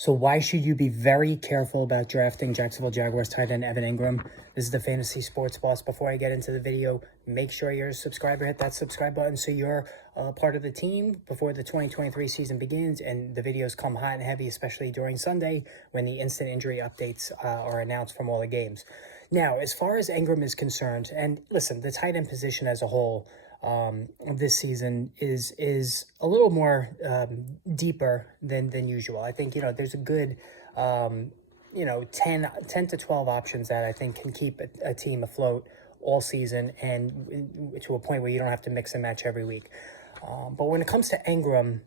So why should you be very careful about drafting Jacksonville Jaguars tight end Evan Engram? This is the Fantasy Sports Boss. Before I get into the video, make sure you're a subscriber. Hit that subscribe button so you're part of the team before the 2023 season begins and the videos come hot and heavy, especially during Sunday when the instant injury updates are announced from all the games. Now, as far as Engram is concerned, and listen, the tight end position as a whole this season is a little more deeper than usual. I think, there's a good, 10 to 12 options that I think can keep a team afloat all season and to a point where you don't have to mix and match every week. But when it comes to Engram,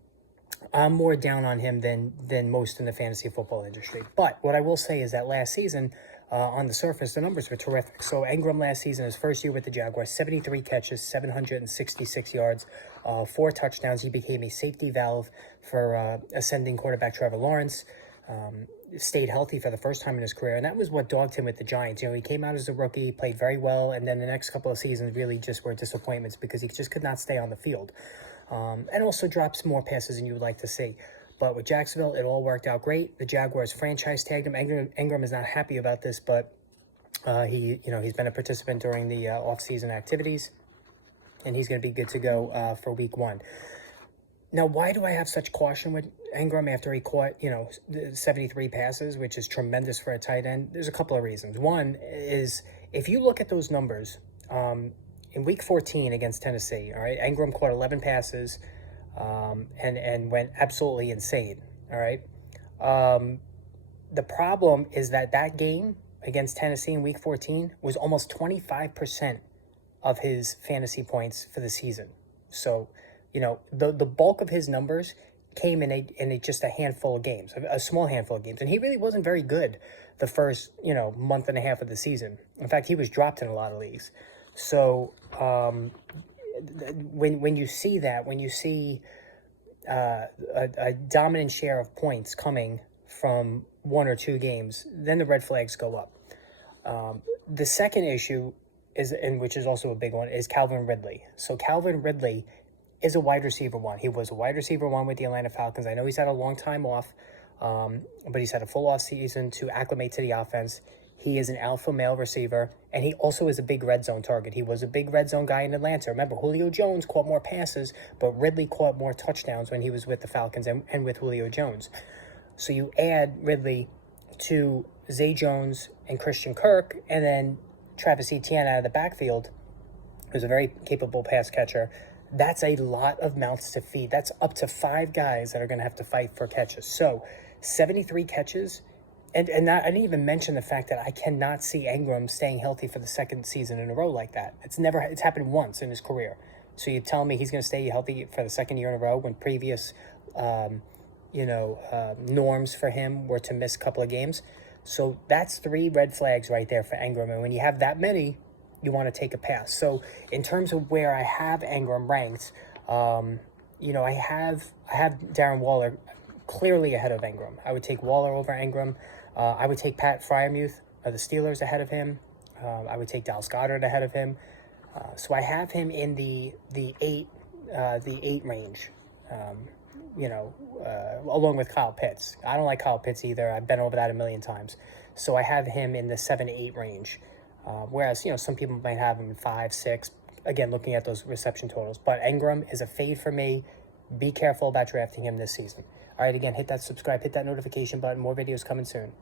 I'm more down on him than most in the fantasy football industry. But what I will say is that last season, on the surface, the numbers were terrific. So Engram last season, his first year with the Jaguars, 73 catches, 766 yards, 4 touchdowns. He became a safety valve for ascending quarterback Trevor Lawrence. Stayed healthy for the first time in his career, and that was what dogged him with the Giants. He came out as a rookie, played very well, and then the next couple of seasons really just were disappointments because he just could not stay on the field. And also drops more passes than you would like to see. But with Jacksonville, it all worked out great. The Jaguars franchise tagged him. Engram is not happy about this, but he's been a participant during the off-season activities, and he's going to be good to go for week 1. Now, why do I have such caution with Engram after he caught, 73 passes, which is tremendous for a tight end? There's a couple of reasons. One is if you look at those numbers, in week 14 against Tennessee, all right, Engram caught 11 passes and went absolutely insane, all right? The problem is that game against Tennessee in week 14 was almost 25% of his fantasy points for the season. So, the bulk of his numbers came in just a handful of games, a small handful of games. And he really wasn't very good the first, month and a half of the season. In fact, he was dropped in a lot of leagues. So when you see that, when you see a dominant share of points coming from 1 or 2 games, then the red flags go up. The second issue is, and which is also a big one, is Calvin Ridley. So Calvin Ridley is a wide receiver 1. He was a wide receiver 1 with the Atlanta Falcons. I know he's had a long time off, but he's had a full off season to acclimate to the offense. He is an alpha male receiver, and he also is a big red zone target. He was a big red zone guy in Atlanta. Remember, Julio Jones caught more passes, but Ridley caught more touchdowns when he was with the Falcons and with Julio Jones. So you add Ridley to Zay Jones and Christian Kirk, and then Travis Etienne out of the backfield, who's a very capable pass catcher. That's a lot of mouths to feed. That's up to 5 guys that are going to have to fight for catches. So 73 catches. And I didn't even mention the fact that I cannot see Engram staying healthy for the second season in a row like that. It's happened once in his career. So you tell me he's going to stay healthy for the second year in a row when previous, norms for him were to miss a couple of games. So that's 3 red flags right there for Engram. And when you have that many, you want to take a pass. So in terms of where I have Engram ranked, I have Darren Waller clearly ahead of Engram. I would take Waller over Engram. I would take Pat Freiermuth of the Steelers ahead of him. I would take Dallas Goedert ahead of him. So I have him in the 8 range. Along with Kyle Pitts. I don't like Kyle Pitts either. I've been over that a million times. So I have him in the 7 to 8 range. Whereas some people might have him in 5, 6. Again, looking at those reception totals. But Engram is a fade for me. Be careful about drafting him this season. All right, again, hit that subscribe, hit that notification button. More videos coming soon.